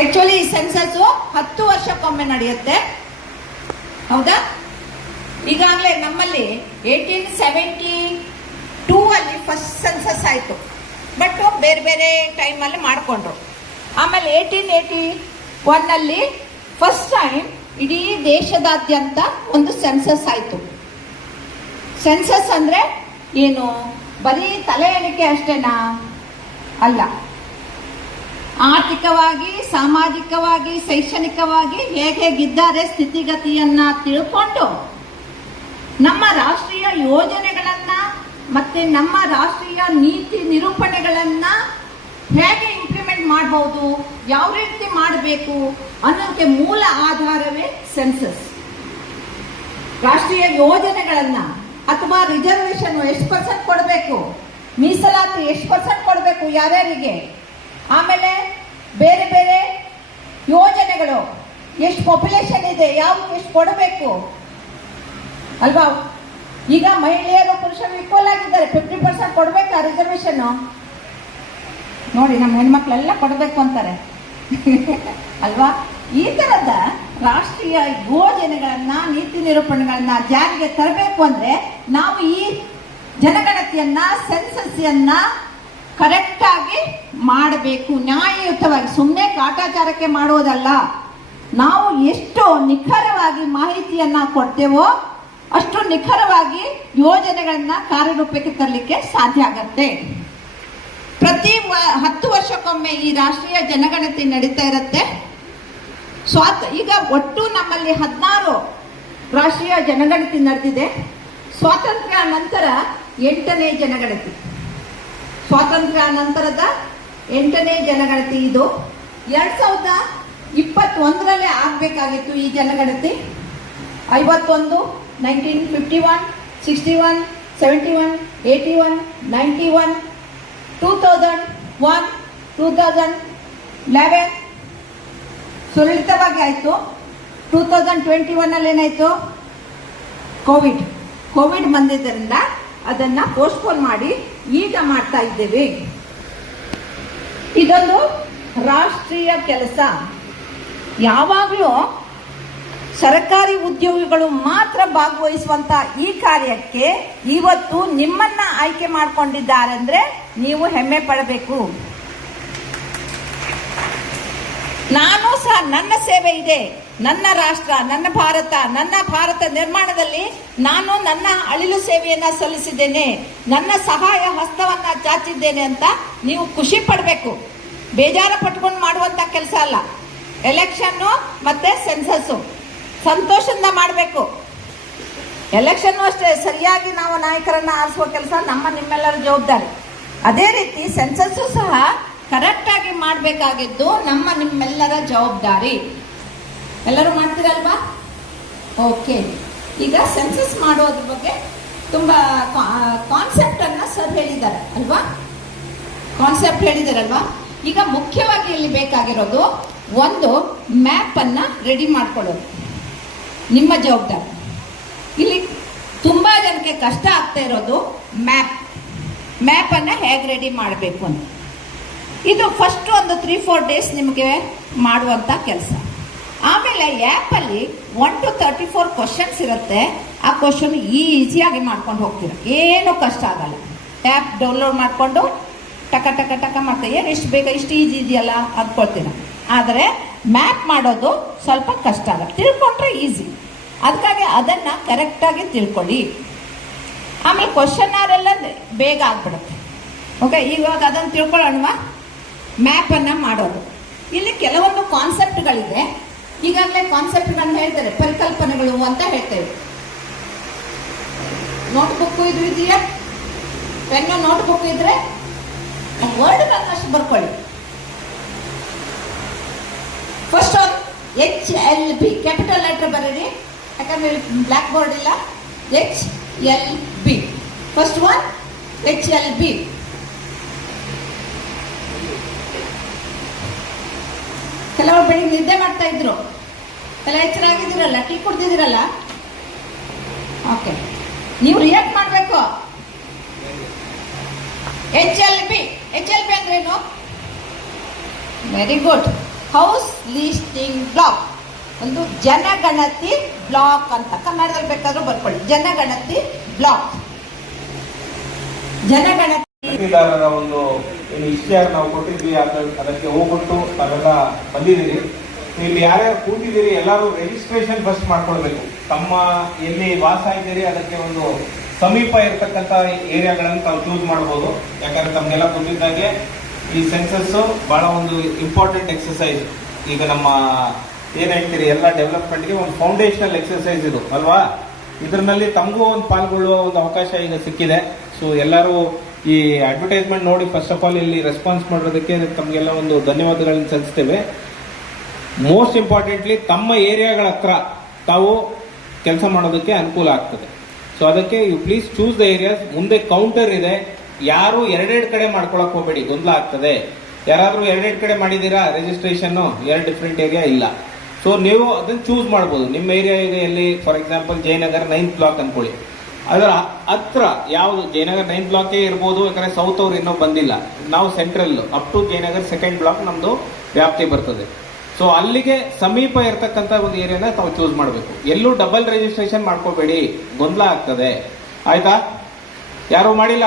Actually ಈ census 10 ವರ್ಷಕ್ಕೊಮ್ಮೆ ನಡೆಯುತ್ತೆ, ಹೌದಾ? ಈಗಾಗಲೇ ನಮ್ಮಲ್ಲಿ 1872 ಅಲ್ಲಿ ಫಸ್ಟ್ ಸೆನ್ಸಸ್ ಆಯಿತು, ಬಟ್ ಬೇರೆ ಬೇರೆ ಟೈಮಲ್ಲಿ ಮಾಡಿಕೊಂಡ್ರು. ಆಮೇಲೆ 1881 ಅಲ್ಲಿ ಫಸ್ಟ್ ಟೈಮ್ ಇಡೀ ದೇಶದಾದ್ಯಂತ ಒಂದು ಸೆನ್ಸಸ್ ಆಯಿತು. ಸೆನ್ಸಸ್ ಅಂದರೆ ಏನು? ಬರೀ ತಲೆ ಎಣಿಕೆ ಅಷ್ಟೇನಾ? ಅಲ್ಲ, ಆರ್ಥಿಕವಾಗಿ, ಸಾಮಾಜಿಕವಾಗಿ, ಶೈಕ್ಷಣಿಕವಾಗಿ ಹೇಗಿದ್ದಾರೆ ಸ್ಥಿತಿಗತಿಯನ್ನ ತಿಳ್ಕೊಂಡು ನಮ್ಮ ರಾಷ್ಟ್ರೀಯ ಯೋಜನೆಗಳನ್ನ ಮತ್ತೆ ನಮ್ಮ ರಾಷ್ಟ್ರೀಯ ನೀತಿ ನಿರೂಪಣೆಗಳನ್ನ ಹೇಗೆ ಇಂಪ್ಲಿಮೆಂಟ್ ಮಾಡಬಹುದು, ಯಾವ ರೀತಿ ಮಾಡಬೇಕು ಅನ್ನೋದಕ್ಕೆ ಮೂಲ ಆಧಾರವೇ ಸೆನ್ಸಸ್. ರಾಷ್ಟ್ರೀಯ ಯೋಜನೆಗಳನ್ನ ಅಥವಾ ರಿಸರ್ವೇಶನ್ ಎಷ್ಟು % ಕೊಡಬೇಕು, ಮೀಸಲಾತಿ ಎಷ್ಟು % ಕೊಡಬೇಕು ಯಾರ್ಯಾರಿಗೆ, ಆಮೇಲೆ ಬೇರೆ ಬೇರೆ ಯೋಜನೆಗಳು ಎಷ್ಟು ಪಾಪ್ಯುಲೇಷನ್ ಇದೆ, ಯಾವ್ದು ಎಷ್ಟು ಕೊಡಬೇಕು ಅಲ್ವಾ? ಈಗ ಮಹಿಳೆಯರು ಪುರುಷರು ಈಕ್ವಲ್ ಆಗಿದ್ದಾರೆ, 50% ಕೊಡ್ಬೇಕಾ ರಿಸರ್ವೇಶನ್? ನೋಡಿ, ನಮ್ಮ ಹೆಣ್ಮಕ್ಳೆಲ್ಲ ಕೊಡಬೇಕು ಅಂತಾರೆ ಅಲ್ವಾ? ಈ ತರದ ರಾಷ್ಟ್ರೀಯ ಯೋಜನೆಗಳನ್ನ, ನೀತಿ ನಿರೂಪಣೆಗಳನ್ನ ಜಾರಿಗೆ ತರಬೇಕು ಅಂದ್ರೆ ನಾವು ಈ ಜನಗಣತಿಯನ್ನ, ಸೆನ್ಸಸ್ ಕರೆಕ್ಟ್ ಆಗಿ ಮಾಡಬೇಕು, ನ್ಯಾಯಯುತವಾಗಿ. ಸುಮ್ಮನೆ ಕಾಟಾಚಾರಕ್ಕೆ ಮಾಡೋದಲ್ಲ. ನಾವು ಎಷ್ಟು ನಿಖರವಾಗಿ ಮಾಹಿತಿಯನ್ನ ಕೊಡ್ತೇವೋ ಅಷ್ಟು ನಿಖರವಾಗಿ ಯೋಜನೆಗಳನ್ನ ಕಾರ್ಯರೂಪಕ್ಕೆ ತರಲಿಕ್ಕೆ ಸಾಧ್ಯ ಆಗತ್ತೆ. ಪ್ರತಿ 10 ವರ್ಷಕ್ಕೊಮ್ಮೆ ಈ ರಾಷ್ಟ್ರೀಯ ಜನಗಣತಿ ನಡೀತಾ ಇರುತ್ತೆ. ಈಗ ಒಟ್ಟು ನಮ್ಮಲ್ಲಿ 16 ರಾಷ್ಟ್ರೀಯ ಜನಗಣತಿ ನಡೆದಿದೆ. ಸ್ವಾತಂತ್ರ್ಯ ನಂತರ 8ನೇ ಜನಗಣತಿ, ಸ್ವಾತಂತ್ರ್ಯ ನಂತರದ 8ನೇ ಜನಗಣತಿ. ಇದು 2021 ಆಗ್ಬೇಕಾಗಿತ್ತು ಈ ಜನಗಣತಿ. 51, 1951, 61, 71, 81, 91, 2001, 2011 ಸುಲಲಿತವಾಗಿ ಆಯಿತು. 2021 ಏನಾಯಿತು? ಕೋವಿಡ್ ಬಂದಿದ್ದರಿಂದ ಅದನ್ನ ಪೋಸ್ಟ್ಪೋನ್ ಮಾಡಿ ಈಗ ಮಾಡ್ತಾ ಇದ್ದೇವೆ. ಇದೊಂದು ರಾಷ್ಟ್ರೀಯ ಕೆಲಸ. ಯಾವಾಗಲೂ ಸರ್ಕಾರಿ ಉದ್ಯೋಗಿಗಳು ಮಾತ್ರ ಭಾಗವಹಿಸುವಂತ ಈ ಕಾರ್ಯಕ್ಕೆ ಇವತ್ತು ನಿಮ್ಮನ್ನ ಆಯ್ಕೆ ಮಾಡಿಕೊಂಡಿದ್ದಾರೆ ಅಂದ್ರೆ ನೀವು ಹೆಮ್ಮೆ ಪಡಬೇಕು. ನಾನು ಸಹ ನನ್ನ ಸೇವೆ ಇದೆ, ನನ್ನ ರಾಷ್ಟ್ರ, ನನ್ನ ಭಾರತ ನಿರ್ಮಾಣದಲ್ಲಿ ನಾನು ನನ್ನ ಅಳಿಲು ಸೇವೆಯನ್ನ ಸಲ್ಲಿಸಿದ್ದೇನೆ, ನನ್ನ ಸಹಾಯ ಹಸ್ತವನ್ನ ಚಾಚಿದ್ದೇನೆ ಅಂತ ನೀವು ಖುಷಿ ಪಡಬೇಕು. ಬೇಜಾರ ಪಟ್ಕೊಂಡು ಮಾಡುವಂತ ಕೆಲಸ ಅಲ್ಲ. ಎಲೆಕ್ಷನ್ನು ಮತ್ತೆ ಸೆನ್ಸಸ್ ಸಂತೋಷದಿಂದ ಮಾಡಬೇಕು. ಎಲೆಕ್ಷನ್ ಅಷ್ಟೇ, ಸರಿಯಾಗಿ ನಾವು ನಾಯಕರನ್ನ ಆರಿಸುವ ಕೆಲಸ ನಿಮ್ಮೆಲ್ಲರ ಜವಾಬ್ದಾರಿ. ಅದೇ ರೀತಿ ಸೆನ್ಸಸ್ ಸಹ ಕರೆಕ್ಟ್ ಆಗಿ ಮಾಡಬೇಕಾಗಿದ್ದು ನಿಮ್ಮೆಲ್ಲರ ಜವಾಬ್ದಾರಿ. ಎಲ್ಲರೂ ಮಾಡ್ತೀರಲ್ವಾ? ಓಕೆ. ಈಗ ಸೆನ್ಸಸ್ ಮಾಡೋದ್ರ ಬಗ್ಗೆ ತುಂಬಾ ಕಾನ್ಸೆಪ್ಟ್ ಅನ್ನ ಸರ್ ಹೇಳಿದ್ದಾರೆ ಅಲ್ವಾ? ಈಗ ಮುಖ್ಯವಾಗಿ ಇಲ್ಲಿ ಬೇಕಾಗಿರೋದು ಒಂದು ಮ್ಯಾಪ್ ಅನ್ನ ರೆಡಿ ಮಾಡ್ಕೊಳ್ಳೋದು ನಿಮ್ಮ ಜವಾಬ್ದಾರಿ. ಇಲ್ಲಿ ತುಂಬಾ ಜನಕ್ಕೆ ಕಷ್ಟ ಆಗ್ತಾ ಇರೋದು ಮ್ಯಾಪ್ ಅನ್ನ ಹೇಗೆ ರೆಡಿ ಮಾಡಬೇಕು ಅಂತ. ಇದು ಫಸ್ಟ್ ಒಂದು 3-4 ಡೇಸ್ ನಿಮಗೆ ಮಾಡುವಂತ ಕೆಲಸ. ಆಮೇಲೆ ಆ್ಯಪ್ ಅಲ್ಲಿ 1 to 34 ಕ್ವಶನ್ಸ್ ಇರುತ್ತೆ. ಆ ಕ್ವಶನ್ ಈಸಿಯಾಗಿ ಮಾಡ್ಕೊಂಡು ಹೋಗ್ತೀರ, ಏನು ಕಷ್ಟ ಆಗಲ್ಲ. ಆ್ಯಪ್ ಡೌನ್ಲೋಡ್ ಮಾಡಿಕೊಂಡು ಟಕ ಟಕ ಟಕ ಮಾಡ್ತೀವಿ. ಎಷ್ಟು ಬೇಗ ಇಷ್ಟು ಈಜಿ ಇದೆಯಲ್ಲ ಅಂದ್ಕೊಳ್ತೀರ. ಆದರೆ ಮ್ಯಾಪ್ ಮಾಡೋದು ಸ್ವಲ್ಪ ಕಷ್ಟ ಆಗುತ್ತೆ, ತಿಳ್ಕೊಂಡ್ರೆ ಈಸಿ. ಅದಕ್ಕಾಗಿ ಅದನ್ನ ಕರೆಕ್ಟಾಗಿ ತಿಳ್ಕೊಳ್ಳಿ. ಆಮೇಲೆ ಕ್ವಶನ್ ಎಲ್ಲ ಬೇಗ ಆಗ್ಬಿಡುತ್ತೆ. ಓಕೆ, ಇವಾಗ ಅದನ್ನು ತಿಳ್ಕೊಳ್ಳೋಣ. ಮ್ಯಾಪ್ ಅನ್ನ ಮಾಡೋದು. ಇಲ್ಲಿ ಕೆಲವೊಂದು ಕಾನ್ಸೆಪ್ಟ್ಗಳಿದೆ. ಈಗಾಗಲೇ ಕಾನ್ಸೆಪ್ಟ್ಗಳನ್ನ ಹೇಳ್ತಾರೆ, ಪರಿಕಲ್ಪನೆಗಳು ಅಂತ ಹೇಳ್ತೇವೆ. ನೋಟ್ಬುಕ್ ಇದು ಇದೆಯಾ? ಪೆನ್ನು ನೋಟ್ಬುಕ್ ಇದ್ರೆ ವರ್ಡ್ಗಳನ್ನಷ್ಟು ಬರ್ಕೊಳ್ಳಿ. ಫಸ್ಟ್ HLB ಕ್ಯಾಪಿಟಲ್ ಲೆಟರ್ ಬರೀರಿ, ಯಾಕಂದ್ರೆ ಬ್ಲ್ಯಾಕ್ ಬೋರ್ಡ್ ಇಲ್ಲ. HLB first one HLB. ಕೆಲವರು ಬೆಳಿಗ್ಗೆ ನಿದ್ದೆ ಮಾಡ್ತಾ ಇದ್ರು, ಎಲ್ಲ ಎಚ್ಚರ ಆಗಿದ್ದೀರಲ್ಲ, ಟೀ ಕುಡ್ದಿದ್ದೀರಲ್ಲ. ಓಕೆ, ನೀವು ರಿಯಾಕ್ಟ್ ಮಾಡಬೇಕು. HLB ಅಂದ್ರೇನು? Very good. House listing block, ಒಂದು ಜನಗಣತಿ ಬ್ಲಾಕ್ ಅಂತ ಕನ್ನಡದಲ್ಲಿ ಬೇಕಾದ್ರೂ ಬರ್ಕೊಳ್ಳಿ. ಜನಗಣತಿ ಬ್ಲಾಕ್, ಜನಗಣತಿ ಒಂದು ಇಷ್ಟೇ ನಾವು ಕೊಟ್ಟಿದ್ವಿ, ಅದಕ್ಕೆ ಹೋಗ್ಬಿಟ್ಟು ತಾವೆಲ್ಲ ಬಂದಿದ್ದೀರಿ. ಇಲ್ಲಿ ಯಾರ್ಯಾರು ಕೂತಿದ್ದೀರಿ ಎಲ್ಲರೂ ರಿಜಿಸ್ಟ್ರೇಷನ್ ಫಸ್ಟ್ ಮಾಡ್ಕೊಳ್ಬೇಕು. ತಮ್ಮ ಎಲ್ಲಿ ವಾಸ ಇದ್ದೀರಿ ಅದಕ್ಕೆ ಒಂದು ಸಮೀಪ ಇರತಕ್ಕಂಥ ಏರಿಯಾಗಳನ್ನು ತಾವು ಚೂಸ್ ಮಾಡ್ಬೋದು. ಯಾಕಂದ್ರೆ ತಮ್ಗೆಲ್ಲ ಗೊತ್ತಿದ್ದಾಗೆ ಈ ಸೆನ್ಸಸ್ ಬಹಳ ಒಂದು ಇಂಪಾರ್ಟೆಂಟ್ ಎಕ್ಸಸೈಸ್. ಈಗ ನಮ್ಮ ಏನ್ ಹೇಳ್ತೀರಿ ಎಲ್ಲ ಡೆವಲಪ್ಮೆಂಟ್ಗೆ ಒಂದು ಫೌಂಡೇಶನಲ್ ಎಕ್ಸಸೈಸ್ ಇದು ಅಲ್ವಾ. ಇದರಲ್ಲಿ ತಮಗೂ ಒಂದು ಪಾಲ್ಗೊಳ್ಳುವ ಒಂದು ಅವಕಾಶ ಈಗ ಸಿಕ್ಕಿದೆ. ಸೊ ಎಲ್ಲರೂ ಈ ಅಡ್ವರ್ಟೈಸ್ಮೆಂಟ್ ನೋಡಿ ಫಸ್ಟ್ ಆಫ್ ಆಲ್ ಇಲ್ಲಿ ರೆಸ್ಪಾನ್ಸ್ ಮಾಡೋದಕ್ಕೆ ತಮಗೆಲ್ಲ ಒಂದು ಧನ್ಯವಾದಗಳನ್ನು ಸಲ್ಲಿಸ್ತೇವೆ. ಮೋಸ್ಟ್ ಇಂಪಾರ್ಟೆಂಟ್ಲಿ ತಮ್ಮ ಏರಿಯಾಗಳ ಹತ್ರ ತಾವು ಕೆಲಸ ಮಾಡೋದಕ್ಕೆ ಅನುಕೂಲ ಆಗ್ತದೆ. ಸೊ ಅದಕ್ಕೆ you please choose the areas. ಮುಂದೆ ಕೌಂಟರ್ ಇದೆ, ಯಾರು ಎರಡೆರಡು ಕಡೆ ಮಾಡ್ಕೊಳಕ್ ಹೋಗಬೇಡಿ, ಗೊಂದಲ ಆಗ್ತದೆ. ಯಾರಾದ್ರೂ ಎರಡೆರಡು ಕಡೆ ಮಾಡಿದೀರಾ ರಿಜಿಸ್ಟ್ರೇಷನ್, ಎರಡು ಡಿಫ್ರೆಂಟ್ ಏರಿಯಾ ಇಲ್ಲ. ಸೊ ನೀವು ಅದನ್ನ ಚೂಸ್ ಮಾಡ್ಬೋದು. ನಿಮ್ಮ ಏರಿಯಾ ಇದೆ ಎಲ್ಲಿ, for example Jayanagar 9th block ಅನ್ಕೊಳ್ಳಿ, ಅದರ ಹತ್ರ ಯಾವುದು ಜಯನಗರ್ 9th ಬ್ಲಾಕೇ ಇರ್ಬೋದು. ಯಾಕಂದ್ರೆ ಸೌತ್ ಅವ್ರು ಇನ್ನೂ ಬಂದಿಲ್ಲ, ನಾವು central up to Jayanagar 2nd block ನಮ್ದು ವ್ಯಾಪ್ತಿ ಬರ್ತದೆ. ಸೊ ಅಲ್ಲಿಗೆ ಸಮೀಪ ಇರತಕ್ಕಂತ ಒಂದು ಏರಿಯಾನ ತಾವು ಚೂಸ್ ಮಾಡಬೇಕು. ಎಲ್ಲೂ ಡಬಲ್ ರಿಜಿಸ್ಟ್ರೇಷನ್ ಮಾಡ್ಕೋಬೇಡಿ, ಗೊಂದಲ ಆಗ್ತದೆ. ಆಯ್ತಾ? ಯಾರು ಮಾಡಿಲ್ಲ